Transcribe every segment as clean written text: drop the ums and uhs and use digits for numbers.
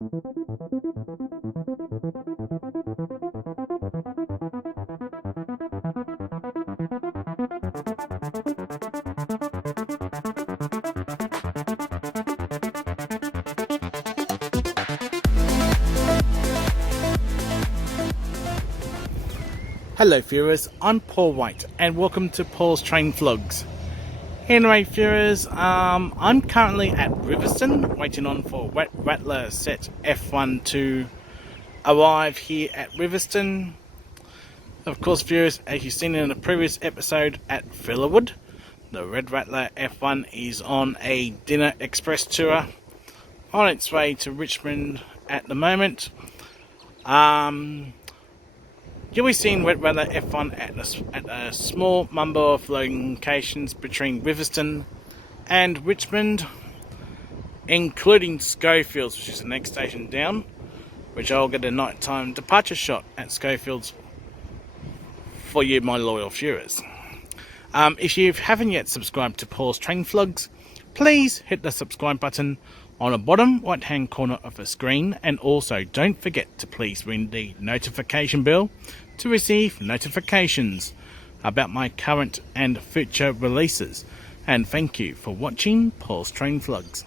Hello viewers, I'm Paul White and welcome to Paul's Train Vlogs. Anyway viewers, I'm currently at Riverston waiting on for Rattler set F1 to arrive here at Riverston. Of course viewers, as you've seen in a previous episode at Villawood, the Red Rattler F1 is on a dinner express tour on its way to Richmond at the moment. You'll be seeing Red Rattler F1 at a small number of locations between Riverston and Richmond, including Schofields, which is the next station down, which I'll get a nighttime departure shot at Schofields for you, my loyal viewers. If you haven't yet subscribed to Paul's Train Vlogs, please hit the subscribe button on the bottom right hand corner of the screen, and also don't forget to please ring the notification bell to receive notifications about my current and future releases. And thank you for watching Paul's Train Vlogs.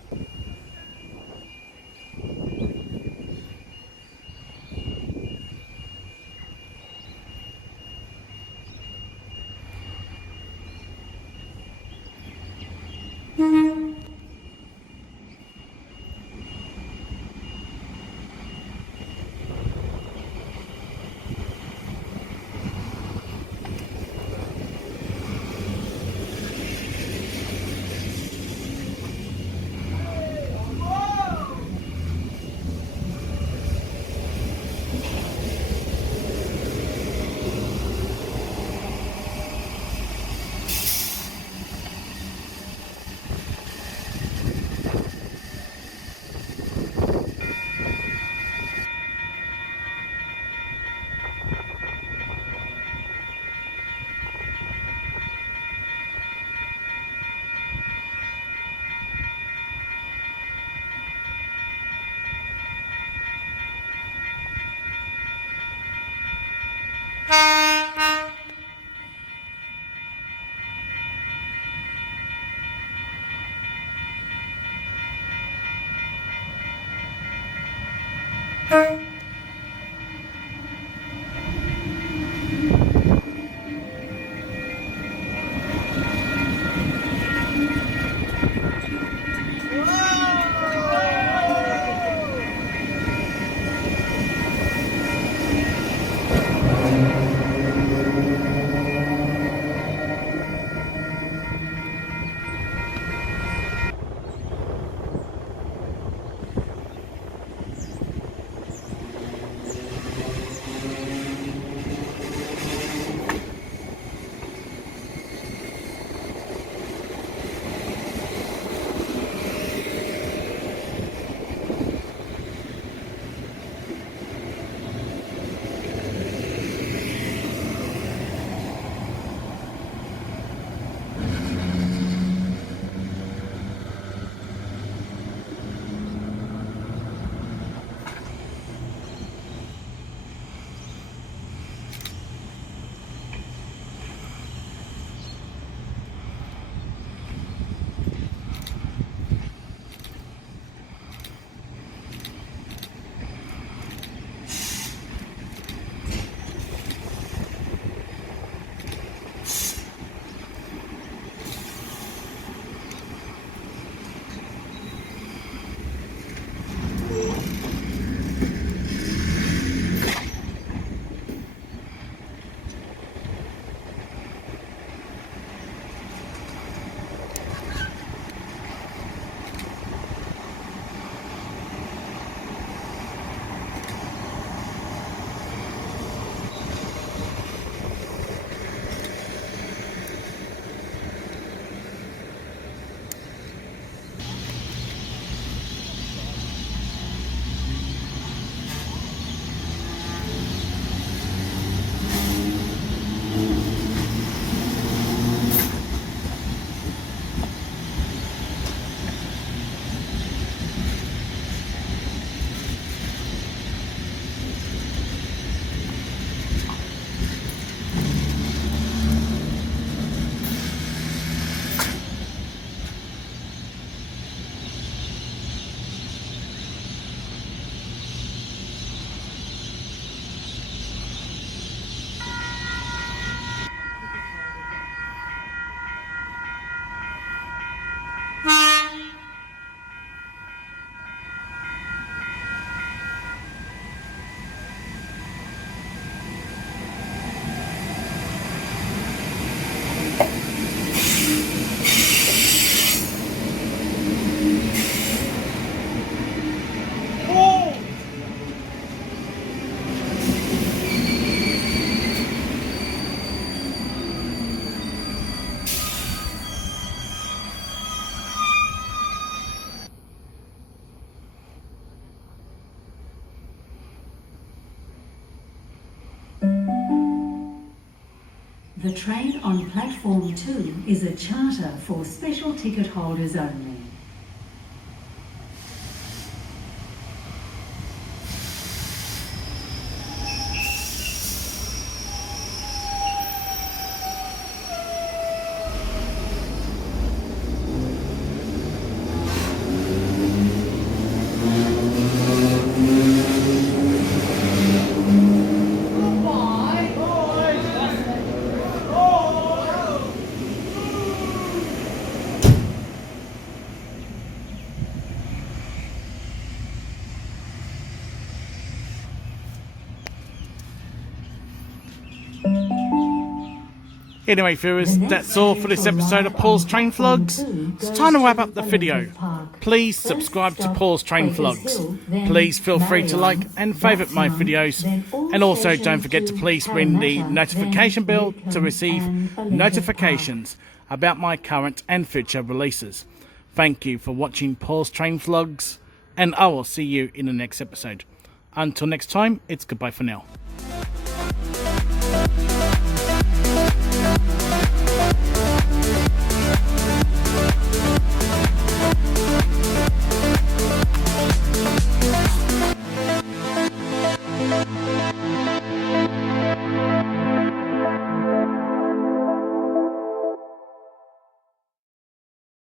The train on platform 2 is a charter for special ticket holders only. Anyway, viewers, that's all for this episode of Paul's Train Vlogs. It's time to wrap up the video. Please subscribe to Paul's Train Vlogs. Please feel free to like and favourite my videos. And also don't forget to please ring the notification bell to receive notifications about my current and future releases. Thank you for watching Paul's Train Vlogs, and I will see you in the next episode. Until next time, it's goodbye for now.